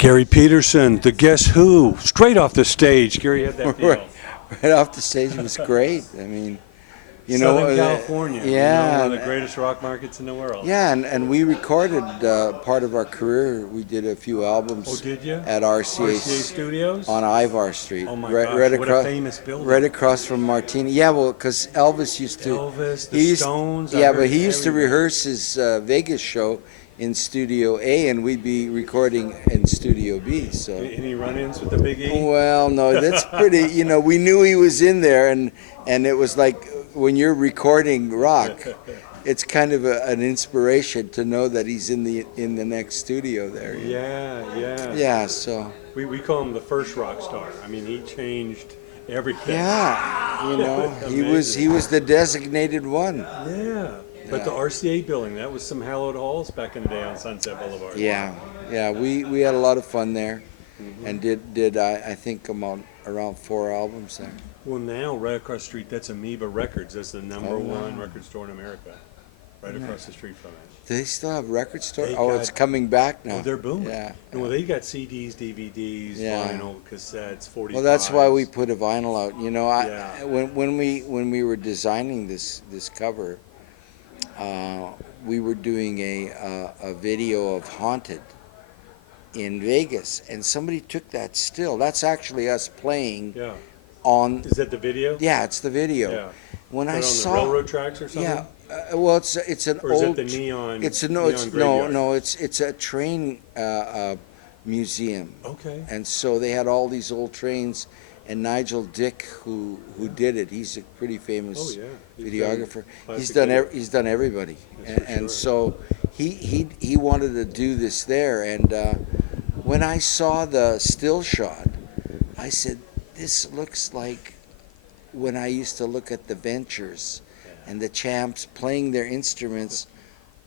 Garry Peterson, the Guess Who, straight off the stage. Gary had that deal. Right off the stage, it was great. I mean, Southern California, yeah, one of the greatest rock markets in the world. yeah, and we recorded part of our career. We did a few albums. Oh, did you? At RCA Studios on Ivar Street. Oh my right, gosh, right what across, a famous building. Right across from Martini. Yeah, well, because Elvis used to. Elvis, the Stones. Yeah, but he used to rehearse his Vegas show in Studio A, and we'd be recording in Studio B. So. Any run-ins with the Big E? Well, no, that's pretty. We knew he was in there, and it was like when you're recording rock, it's kind of an inspiration to know that he's in the next studio there. Yeah. Yeah. So. We call him the first rock star. I mean, he changed everything. Yeah. He was the designated one. Yeah. But the RCA building, that was some hallowed halls back in the day on Sunset Boulevard. Yeah, we had a lot of fun there, and did I think around 4 albums there. Well, now right across the street, that's Amoeba Records. That's the number one record store in America. Right across the street from it. Do they still have record store? It's It's coming back now. Oh, they're booming. Yeah. Well, they got CDs, DVDs, vinyl, cassettes, 45s. Well, that's why we put a vinyl out. When we were designing this cover. We were doing a video of Haunted in Vegas, and somebody took that still. That's actually us playing on. Is that the video? Yeah, it's the video. Yeah. When I on saw the railroad tracks or something. Yeah. Well, it's an or is old. It the neon? It's it's a train museum. Okay. And so they had all these old trains. And Nigel Dick, who did it, he's a pretty famous videographer. He's done everybody, and so he wanted to do this there. And when I saw the still shot, I said, "This looks like when I used to look at the Ventures and the Champs playing their instruments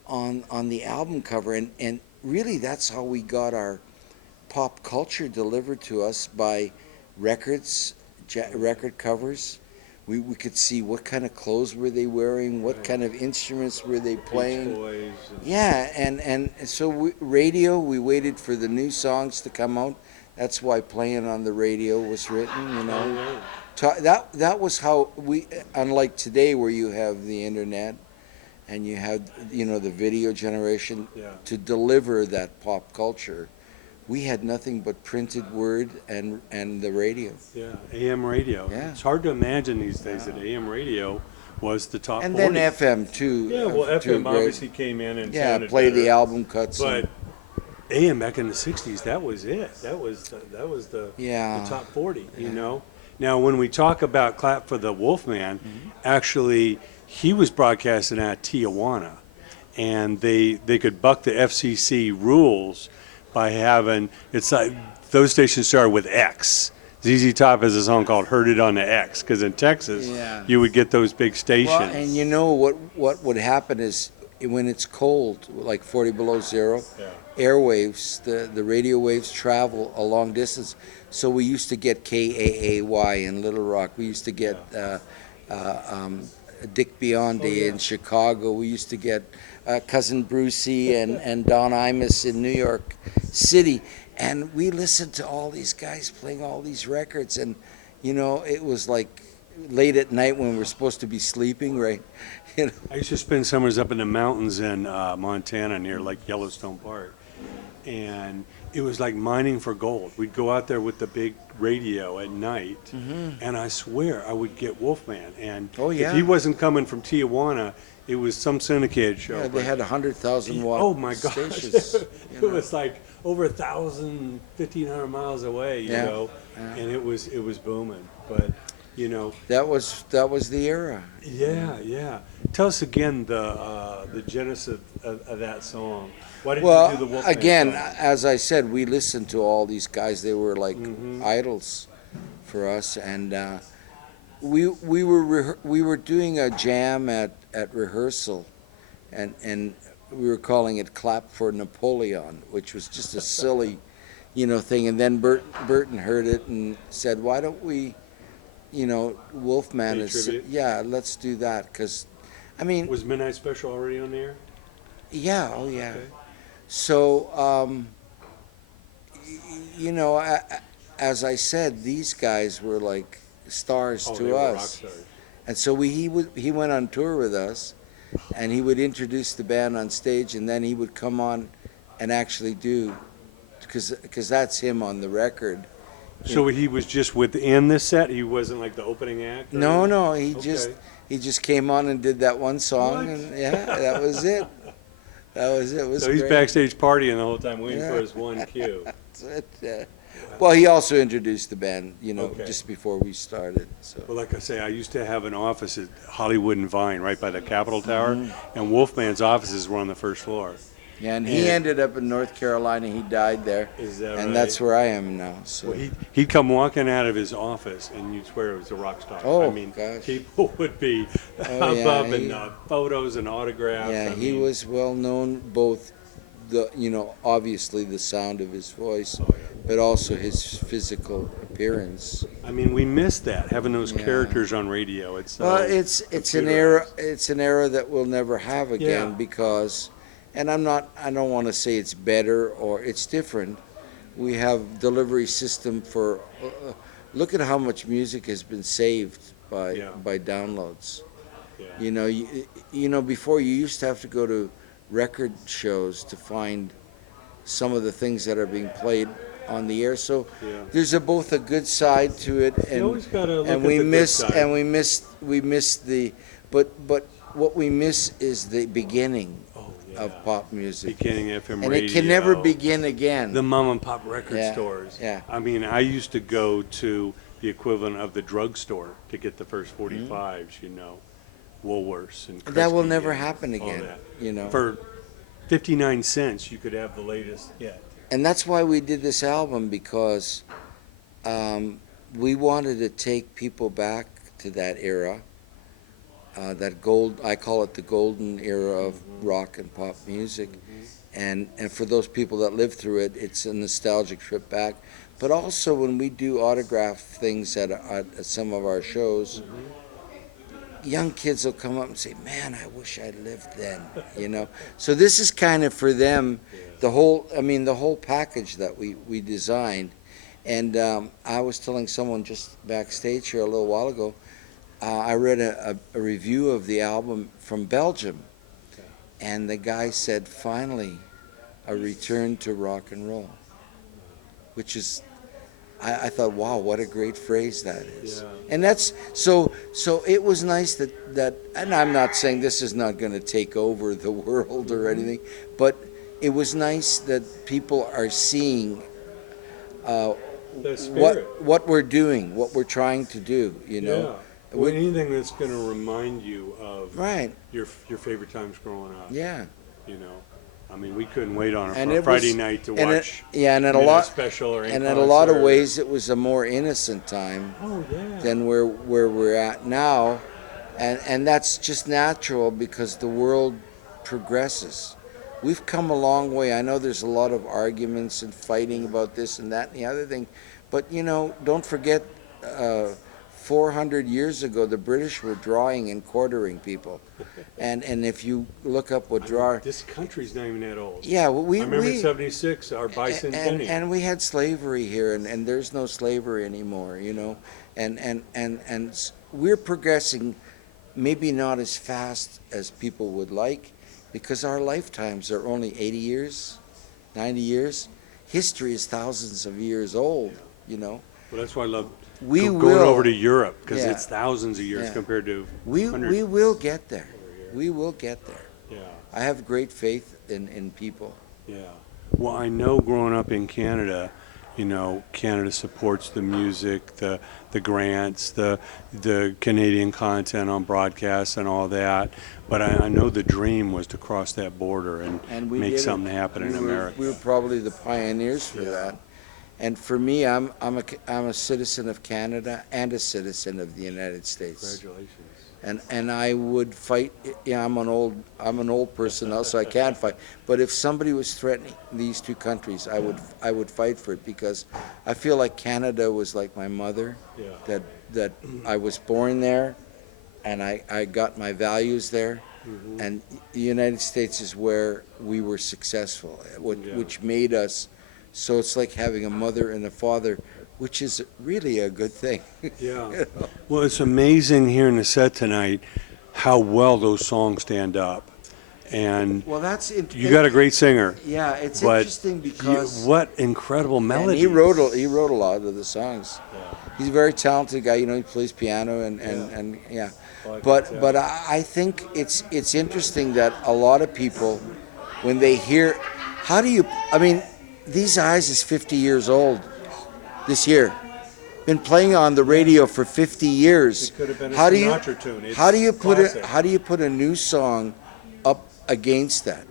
on the album cover." And really, that's how we got our pop culture delivered to us by records, record covers. We could see what kind of clothes were they wearing, what kind of instruments were they playing. Yeah, and so radio, we waited for the new songs to come out. That's why Playing on the Radio was written, That was how we, unlike today where you have the internet and you have, the video generation to deliver that pop culture. We had nothing but printed word and the radio. Yeah, AM radio. Yeah. It's hard to imagine these days that AM radio was the top 40. And then FM too. Yeah, well, FM obviously came in and sounded play better. the album cuts. But AM back in the 60s, that was it. That was the top 40, Now, when we talk about Clap for the Wolfman, actually, he was broadcasting at Tijuana, and they could buck the FCC rules by having, it's like those stations started with X. ZZ Top has a song called "Heard It on the X" because in Texas you would get those big stations. Well, and what would happen is when it's cold, like 40 below zero, airwaves, the radio waves travel a long distance. So we used to get KAAY in Little Rock. We used to get Dick Biondi in Chicago. We used to get Cousin Brucey and Don Imus in New York City. And we listened to all these guys playing all these records. And, it was like late at night when we're supposed to be sleeping, right? I used to spend summers up in the mountains in Montana near like Yellowstone Park. And it was like mining for gold. We'd go out there with the big radio at night, and I swear I would get Wolfman. And if he wasn't coming from Tijuana, it was some syndicated show. Yeah, they had 100,000 watt Oh my gosh. stations. It was like over 1,000, 1,500 miles away, you know, and it was booming. But that was the era. Yeah. Tell us again the genesis of that song. Why did Well, you do the Wolfman again, song? as I said, we listened to all these guys. They were like idols for us, and we were doing a jam at rehearsal, and we were calling it "Clap for Napoleon," which was just a silly, thing. And then Burton heard it and said, "Why don't we, Wolfman is let's do that." Because, I mean, was Midnight Special already on there? Yeah, oh yeah. Okay. So, you know, as I said, these guys were like stars Oh, they to were rock us. stars. And so he went on tour with us, and he would introduce the band on stage, and then he would come on and actually do, because that's him on the record. So he was just within the set. He wasn't like the opening act. Or No, anything? no, Okay. he just came on and did that one song, What? and yeah, that was it. That was it. It was So he's great. backstage partying the whole time, waiting Yeah. for his one cue. That's it, yeah. Well, he also introduced the band, Okay. just before we started. So. Well, like I say, I used to have an office at Hollywood and Vine, right by the Capitol Tower, Mm-hmm. and Wolfman's offices were on the first floor. Yeah, and he And- ended up in North Carolina. He died there, Is that and right? that's where I am now. So. Well, he'd come walking out of his office, and you'd swear it was a rock star. Oh, I mean, gosh. people would be Oh, yeah, above he- in photos and autographs. Yeah, I he mean, was well known, both obviously the sound of his voice, Oh, yeah. but also his physical appearance. I mean, we miss that having those Yeah. characters on radio. It's so Well, it's an era computerized. it's an era that we'll never have again Yeah. because, and I don't want to say it's better or it's different. We have delivery system for. Look at how much music has been saved Yeah. by downloads. Yeah. Before you used to have to go to record shows to find some of the things that are being played on the air. So Yeah. there's both a good side to it, You always gotta look and at we the good miss side. and we miss the but what we miss is the beginning Oh, yeah. of pop music, Beginning FM and radio. it can never begin again. The mom and pop record Yeah, stores. yeah. I mean, I used to go to the equivalent of the drugstore to get the first 45s, Woolworths and that will Kresge never and happen all again. that. For 59 cents, you could have the latest hit. And that's why we did this album, because we wanted to take people back to that era, I call it the golden era of rock and pop music. And for those people that lived through it, it's a nostalgic trip back. But also when we do autograph things at some of our shows, young kids will come up and say, "Man, I wish I lived then," So this is kind of for them, the whole package that we designed. And I was telling someone just backstage here a little while ago, I read a review of the album from Belgium, and the guy said, "Finally, a return to rock and roll," which is, I thought, wow, what a great phrase that is. Yeah. And that's so it was nice that, and I'm not saying this is not going to take over the world or anything, but it was nice that people are seeing The spirit. what we're doing, what we're trying to do, Yeah. Well, anything that's going to remind you of Right. your favorite times growing up. Yeah. I mean, we couldn't wait on And a it Friday was- night to and it- watch. yeah, and in a Midnight lot- special or And in in a lot of concert. ways, it was a more innocent time Oh yeah. than where we're at now, and that's just natural because the world progresses. We've come a long way. I know there's a lot of arguments and fighting about this and that and the other thing, but don't forget, 400 years ago, the British were drawing and quartering people, and if you look up what draw, This country's not even that old. yeah, I remember in '76, our bicentennial. and we had slavery here, and there's no slavery anymore, and we're progressing, maybe not as fast as people would like, because our lifetimes are only 80 years, 90 years. History is thousands of years old, Well, that's why I love We going will. over to Europe, because Yeah. it's thousands of years Yeah. compared to We hundreds. will get there. over here. We will get there. Yeah. I have great faith in people. Yeah. Well, I know growing up in Canada, Canada supports the music, the grants, the Canadian content on broadcasts and all that. But I know the dream was to cross that border and We make did it. something happen in America. We were probably the pioneers for that. And for me, I'm a citizen of Canada and a citizen of the United States. Congratulations. And I would fight. Yeah, I'm an old person now, so I can't fight. But if somebody was threatening these two countries, I would fight for it, because I feel like Canada was like my mother. Yeah. That I was born there, and I got my values there. And the United States is where we were successful, which made us So it's like having a mother and a father, which is really a good thing. Yeah. You know? Well, it's amazing hearing the set tonight how well those songs stand up. And Well, you got a great singer, yeah, it's but interesting because what incredible and melodies. he wrote a lot of the songs. Yeah. He's a very talented guy. You know, he plays piano and yeah. But I think it's interesting that a lot of people, when they hear, how do you? I mean, These Eyes is 50 years old this year. Been playing on the radio for 50 years. It could have been a How do you Sinatra tune. It's how do you put classic. how do you put a new song up against that?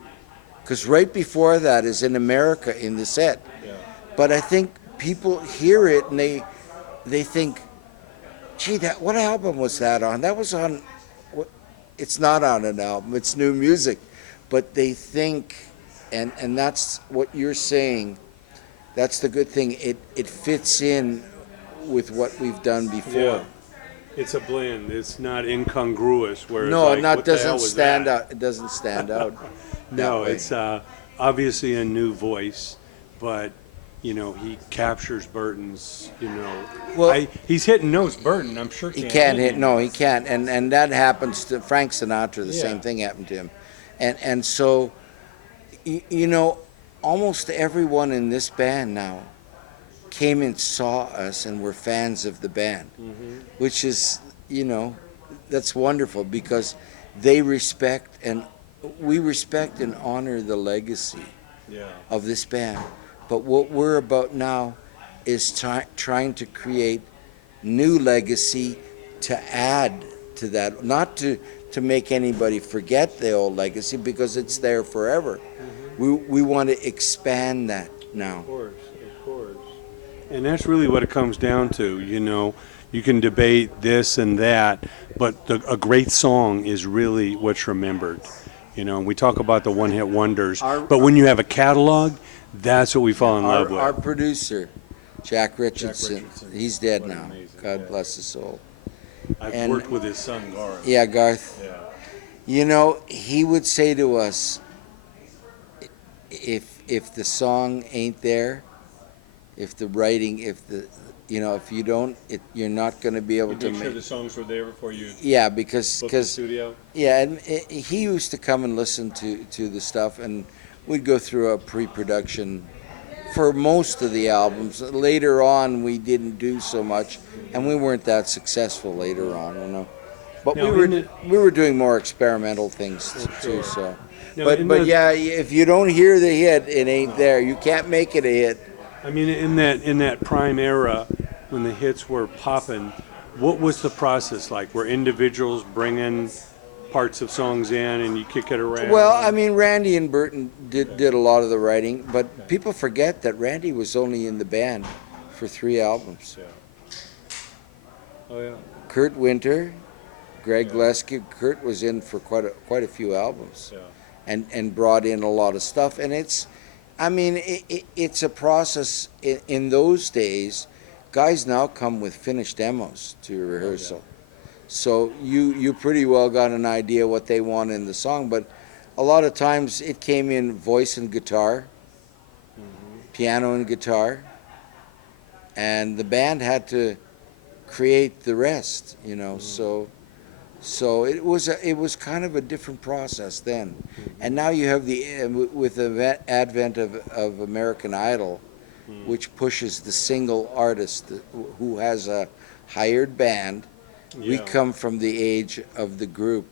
Because right before that is In America in the set. Yeah. But I think people hear it and they think, gee, what album was that on? That was on. It's not on an album. It's new music, but they think, and that's what you're saying. That's the good thing. It fits in with what we've done before. Yeah. It's a blend. It's not incongruous. Where No, it's like, what the hell doesn't was stand that? out. It doesn't stand out. No, that way. it's obviously a new voice, but he captures Burton's. Well, he's hitting notes. Burton, I'm sure he can't hit. No, he can't. And that happens to Frank Sinatra. The Yeah. same thing happened to him. And so, almost everyone in this band now came and saw us and were fans of the band, which is, that's wonderful because they respect and we respect and honor the legacy of this band. But what we're about now is trying to create new legacy to add to that, not to make anybody forget the old legacy because it's there forever. We want to expand that now. Of course. And that's really what it comes down to, You can debate this and that, but a great song is really what's remembered. We talk about the one-hit wonders, but when you have a catalog, that's what we fall in love with. Our producer, Jack Richardson, he's dead now. amazing God guy. bless his soul. I've worked with his son, Garth. Yeah, Garth. Yeah. He would say to us, if the song ain't there, if the writing, if you don't, you're not going to be able to make sure the songs were there before you Yeah, booked the because studio. yeah, and he used to come and listen to the stuff, and we'd go through a pre-production for most of the albums. Later on, we didn't do so much, and we weren't that successful later on, But Now, we were doing more experimental things too. sure. So, Now, but yeah, if you don't hear the hit, it ain't there. You can't make it a hit. I mean, in that prime era, when the hits were popping, what was the process like? Were individuals bringing parts of songs in and you kick it around? Well, I mean, Randy and Burton did a lot of the writing, but people forget that Randy was only in the band for 3 albums. Yeah. Oh yeah. Kurt Winter, Greg Leske, Kurt was in for quite a few albums, Yeah. and brought in a lot of stuff. And it's a process. In those days, guys now come with finished demos to rehearsal. Okay. So you pretty well got an idea what they want in the song, but a lot of times it came in voice and guitar, piano and guitar, and the band had to create the rest, So it was kind of a different process then, and now you have with the advent of American Idol, which pushes the single artist who has a hired band. We come from the age of the groups.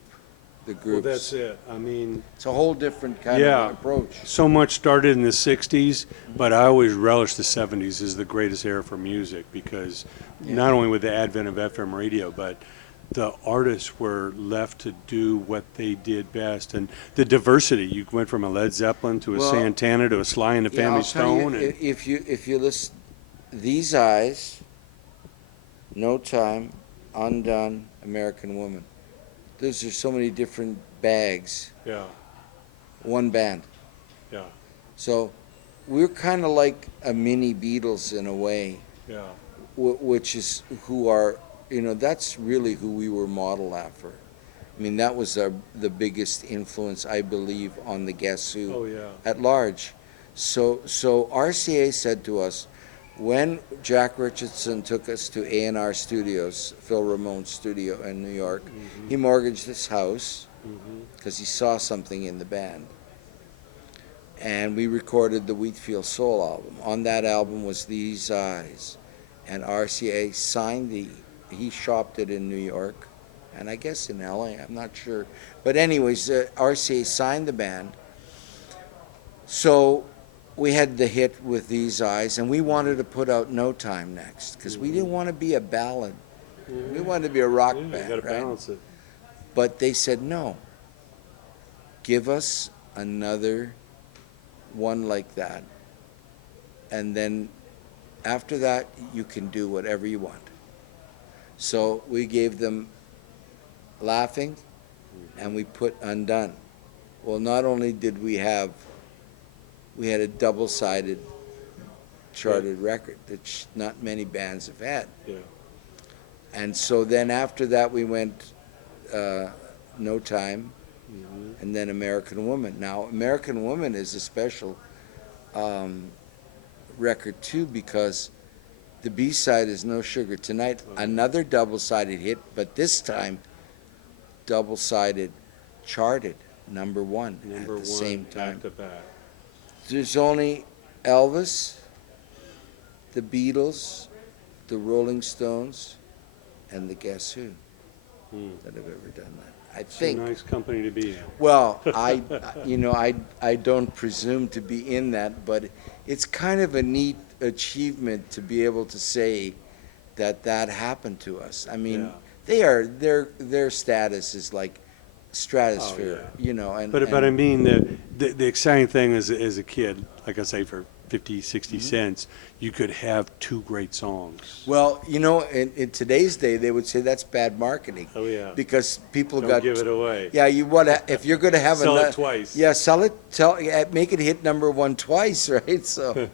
Well, that's it. I mean, It's a whole different kind of an approach. so much started in the 60s, but I always relish the 70s as the greatest era for music because not only with the advent of FM radio, but the artists were left to do what they did best. And the diversity, you went from a Led Zeppelin to a Santana to a Sly and the Family I'll tell you, Stone. And if you listen, These Eyes, No Time, Undone, American Woman. Those are so many different bags. yeah, One band. yeah, So we're kind of like a mini Beatles in a way, yeah. which is who are, that's really who we were modeled after. I mean, that was the biggest influence, I believe, on the Guess Who Oh, yeah. at large. So RCA said to us, when Jack Richardson took us to A&R Studios, Phil Ramone's studio in New York, he mortgaged this house because he saw something in the band. And we recorded the Wheatfield Soul album. On that album was These Eyes. And RCA signed he shopped it in New York, and I guess in LA, I'm not sure. But anyways, RCA signed the band. So we had the hit with These Eyes, and we wanted to put out No Time next, because we didn't want to be a ballad. We wanted to be a rock band, you gotta right? balance it. But they said, no, give us another one like that, and then after that you can do whatever you want. So we gave them Laughing, and we put Undone. Well, not only did we had a double-sided charted record that not many bands have had. Yeah. And so then after that we went No Time, and then American Woman. Now, American Woman is a special record, too, because the B-side is No Sugar Tonight, another double-sided hit, but this time double-sided charted #1 at the same time. Back to back. There's only Elvis, the Beatles, the Rolling Stones, and the Guess Who that have ever done that. I think. It's a nice company to be in. Well, I don't presume to be in that, but it's kind of a neat achievement to be able to say that happened to us. I mean, their status is like stratosphere, and But I mean, the exciting thing is, as a kid, like I say, for 50, 60 cents, you could have 2 great songs. Well, in today's day, they would say that's bad marketing. Oh, yeah. Because people Don't give it away. Yeah, if you're going to have Sell it twice. Yeah, make it hit #1 twice, right? So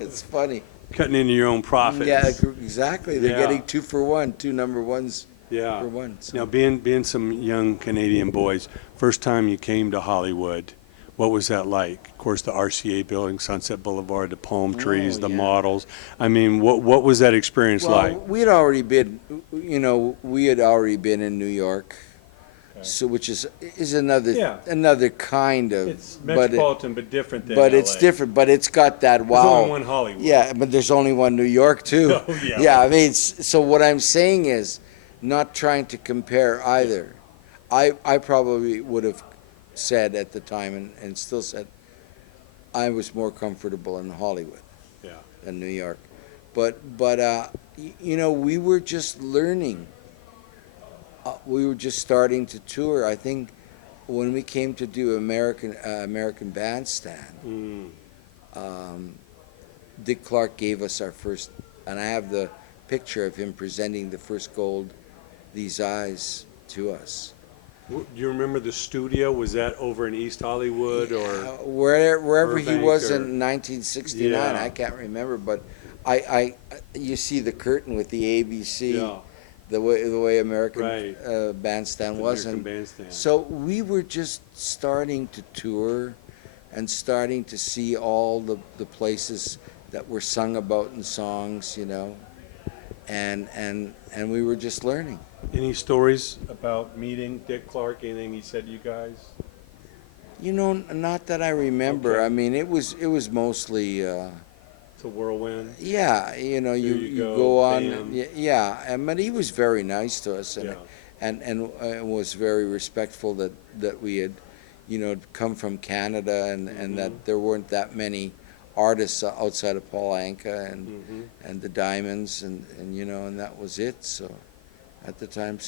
it's funny. Cutting into your own profits. Yeah, exactly. They're Yeah. getting 2 for 1, 2 #1s for 1. So. Now, being some young Canadian boys, first time you came to Hollywood, what was that like? Of course, the RCA building, Sunset Boulevard, the palm trees, the models. I mean, what was that experience like? We had already been in New York, so which is another kind of. It's metropolitan, but different than But LA. it's different. But it's got that wow. There's only one Hollywood. Yeah, but there's only one New York too. Oh, yeah. Yeah, I mean, so what I'm saying is, not trying to compare either. I probably would have said at the time, and still said, I was more comfortable in Hollywood than New York. But we were just learning. We were just starting to tour. I think when we came to do American Bandstand, Dick Clark gave us our first, and I have the picture of him presenting the first gold These Eyes to us. Do you remember the studio? Was that over in East Hollywood or wherever he Burbank was or- in 1969? Yeah. I can't remember, but you see the curtain with the ABC, the way American Bandstand was, American and Bandstand? so we were just starting to tour, and starting to see all the places that were sung about in songs, and we were just learning. Any stories about meeting Dick Clark? Anything he said to you guys? Not that I remember. Okay. I mean, it was mostly. It's a whirlwind. Yeah, you go on. bam. Yeah, but he was very nice to us, Yeah. and was very respectful that we had, come from Canada, and that there weren't that many artists outside of Paul Anka and the Diamonds, and that was it. So, at the time,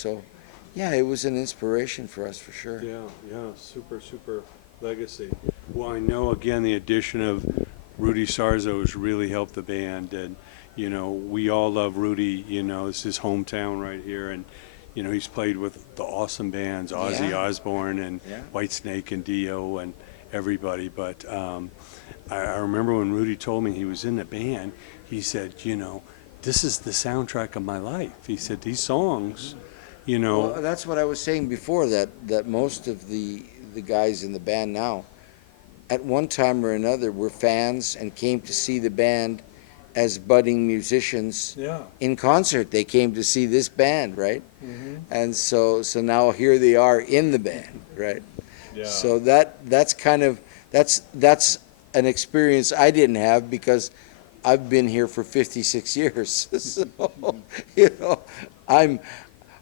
it was an inspiration for us for sure. Yeah, super legacy. Well, I know again the addition of Rudy Sarzo has really helped the band, and we all love Rudy. It's his hometown right here, and he's played with the awesome bands, Ozzy Osbourne and Whitesnake and Dio and everybody. But I remember when Rudy told me he was in the band, he said, this is the soundtrack of my life. He said these songs, Well, that's what I was saying before, that most of the guys in the band now, at one time or another were fans and came to see the band as budding musicians Yeah. in concert. They came to see this band, right? Mm-hmm. And so now here they are in the band, right? Yeah. So that's kind of that's an experience I didn't have because I've been here for 56 years. So, you know, I'm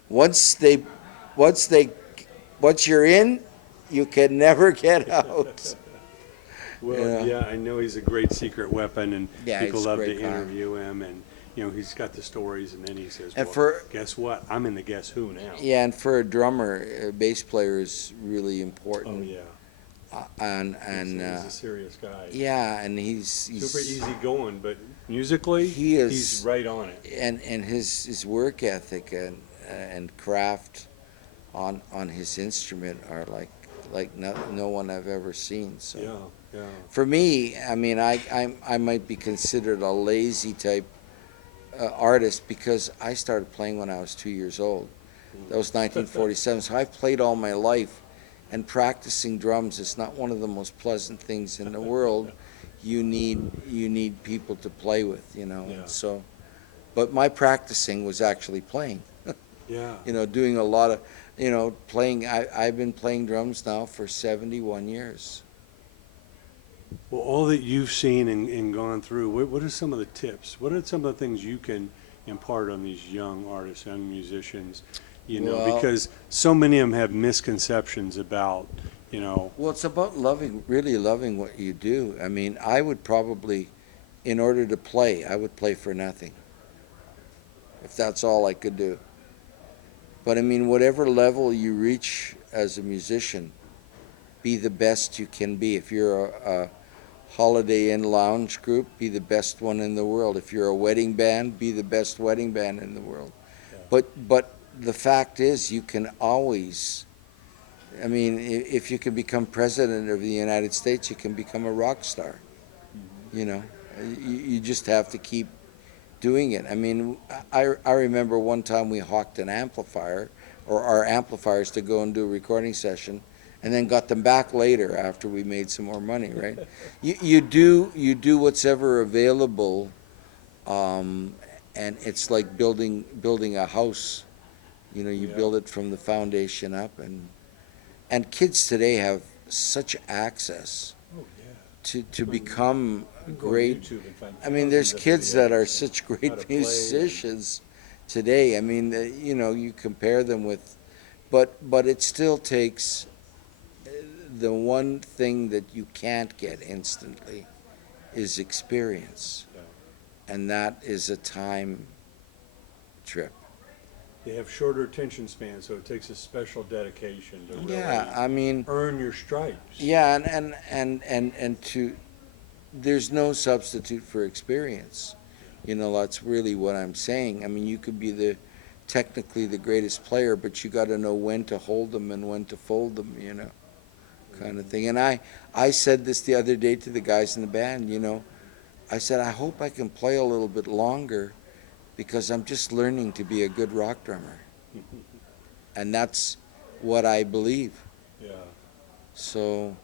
once they once they once you're in, you can never get out. Well, yeah, I know he's a great secret weapon, and Yeah, people he's a love to great guy. interview him. And he's got the stories, and then he says, And "Well, for guess what? I'm in the Guess Who now." yeah, and for a drummer, a bass player is really Oh important. yeah. And He's a serious guy. yeah, and he's Super easy going, but musically, He is- he's right on it. and his work ethic and craft on his instrument are like no one I've ever seen. So Yeah, yeah. for me, I mean, I might be considered a lazy type artist because I started playing when I was 2 years old. That was 1947. So I've played all my life, and practicing drums is not one of the most pleasant things in the world. You need people to play with, Yeah. So, but my practicing was actually playing. Yeah. Doing a lot of, playing. I've been playing drums now for 71 years. Well, all that you've seen and gone through, what are some of the tips? What are some of the things you can impart on these young artists, young musicians? Well- Because so many of them have misconceptions about, Well, it's about really loving what you do. I mean, I would probably, in order to play, I would play for nothing. If that's all I could do. But I mean, whatever level you reach as a musician, be the best you can be. If you're a Holiday Inn lounge group, be the best one in the world. If you're a wedding band, be the best wedding band in the world. Yeah. But the fact is, you can always. I mean, if you can become president of the United States, you can become a rock star. You just have to keep doing it. I mean, I remember one time we hawked an amplifier, or our amplifiers, to go and do a recording session, and then got them back later after we made some more money, right? You do what's ever available, and it's like building a house. You Yeah. build it from the foundation up, and kids today have such access Oh, yeah. to become You can go on great. YouTube and find I mean, there's thousands of kids that videos are such how to great play musicians today. I mean, you compare them with, but it still takes the one thing that you can't get instantly is experience, Yeah. and that is a time trip. They have shorter attention spans, so it takes a special dedication to really Yeah, I mean, earn your stripes. yeah, and to there's no substitute for experience. That's really what I'm saying. I mean, you could be technically the greatest player, but you got to know when to hold them and when to fold them, kind of thing. And I said this the other day to the guys in the band, I said, I hope I can play a little bit longer because I'm just learning to be a good rock drummer. And that's what I believe. Yeah. So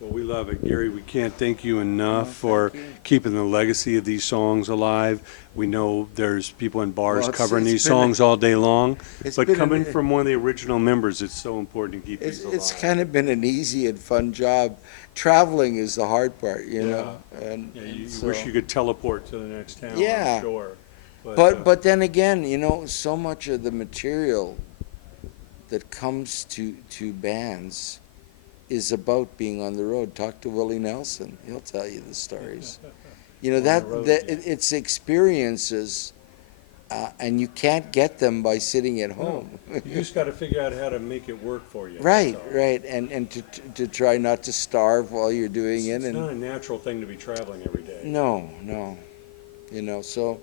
Well, we love it, Gary. We can't thank you enough Well, for thank you. keeping the legacy of these songs alive. We know there's people in bars Well, covering it's these been a- songs all day long, it's but been coming an- from one of the original members, it's so important to keep these alive. it's kind of been an easy and fun job. Traveling is the hard part, And, Yeah, and you so- wish you could teleport to the next town, Yeah. I'm sure. But then again, so much of the material that comes to bands is about being on the road. Talk to Willie Nelson; he'll tell you the stories. On the road, yeah. It's experiences, and you can't get them by sitting at home. You just got to figure out how to make it work for you. Right, so. right, and to try not to starve while you're doing it. It's And not a natural thing to be traveling every day. no, so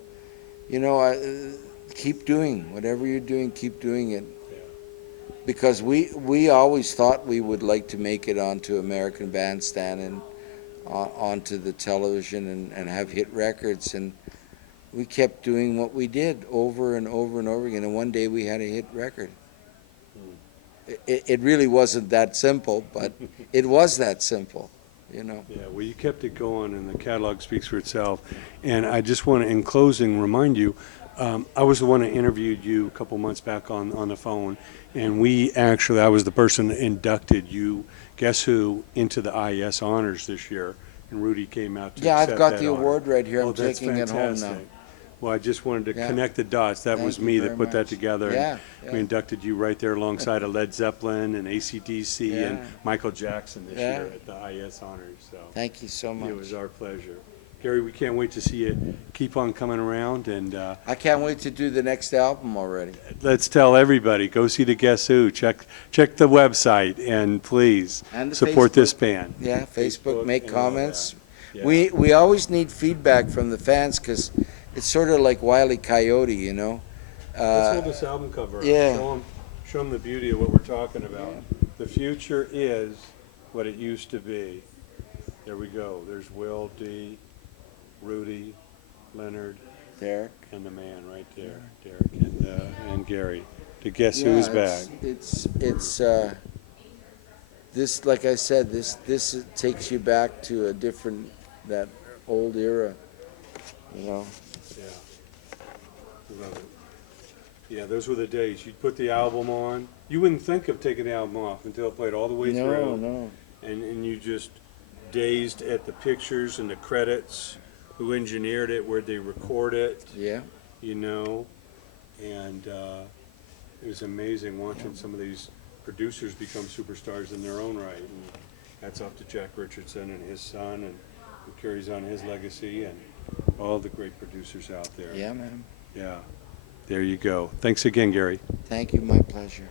I keep doing whatever you're doing. Keep doing it. Yeah. Because we always thought we would like to make it onto American Bandstand and onto the television and have hit records, and we kept doing what we did over and over and over again, and one day we had a hit record. It really wasn't that simple, but it was that simple. you know. Yeah, well, you kept it going, and the catalog speaks for itself. And I just want to, in closing, remind you, I was the one that interviewed you a couple months back on the phone, and I was the person that inducted you, guess who, into the IES honors this year, and Rudy came out to Yeah, accept I've got that the honor. award right here. Oh, I'm that's taking it home now. fantastic. Well, I just wanted to Yeah. connect the dots. That Thank was you me that very put that much. together. Yeah, And we inducted you right there alongside of Led Zeppelin and AC/DC and Yeah. Michael Jackson this Yeah. year at the IES honors. So Thank you so much. it was our pleasure. Gary, we can't wait to see you keep on coming around, and I can't wait to do the next album already. let's tell everybody, go see the Guess Who. Check the website, and please And the support Facebook. this band. Yeah, Facebook, make and all comments. that. Yeah. We always need feedback from the fans because it's sort of like Wile E. Coyote, you know. Let's hold this album cover up. yeah. Show them the beauty of what we're talking about. The future is what it used to be. There we go. There's Will, Dee, Rudy, Leonard, Derek. and the man right there, Derek and Gary. To Guess Who's back. It's this, like I said, this takes you back to a different, that old era, you know. Yeah. Love it. Yeah, those were the days. You'd put the album on. You wouldn't think of taking the album off until it played all the way through. No. And you just dazed at the pictures and the credits, who engineered it, where'd they record it, Yeah. you know. And it was amazing watching some of these producers become superstars in their own right. And hats off to Jack Richardson and his son, and who carries on his legacy, and all the great producers out there. Yeah, man. Yeah. There you go. Thanks again, Gary. Thank you. My pleasure.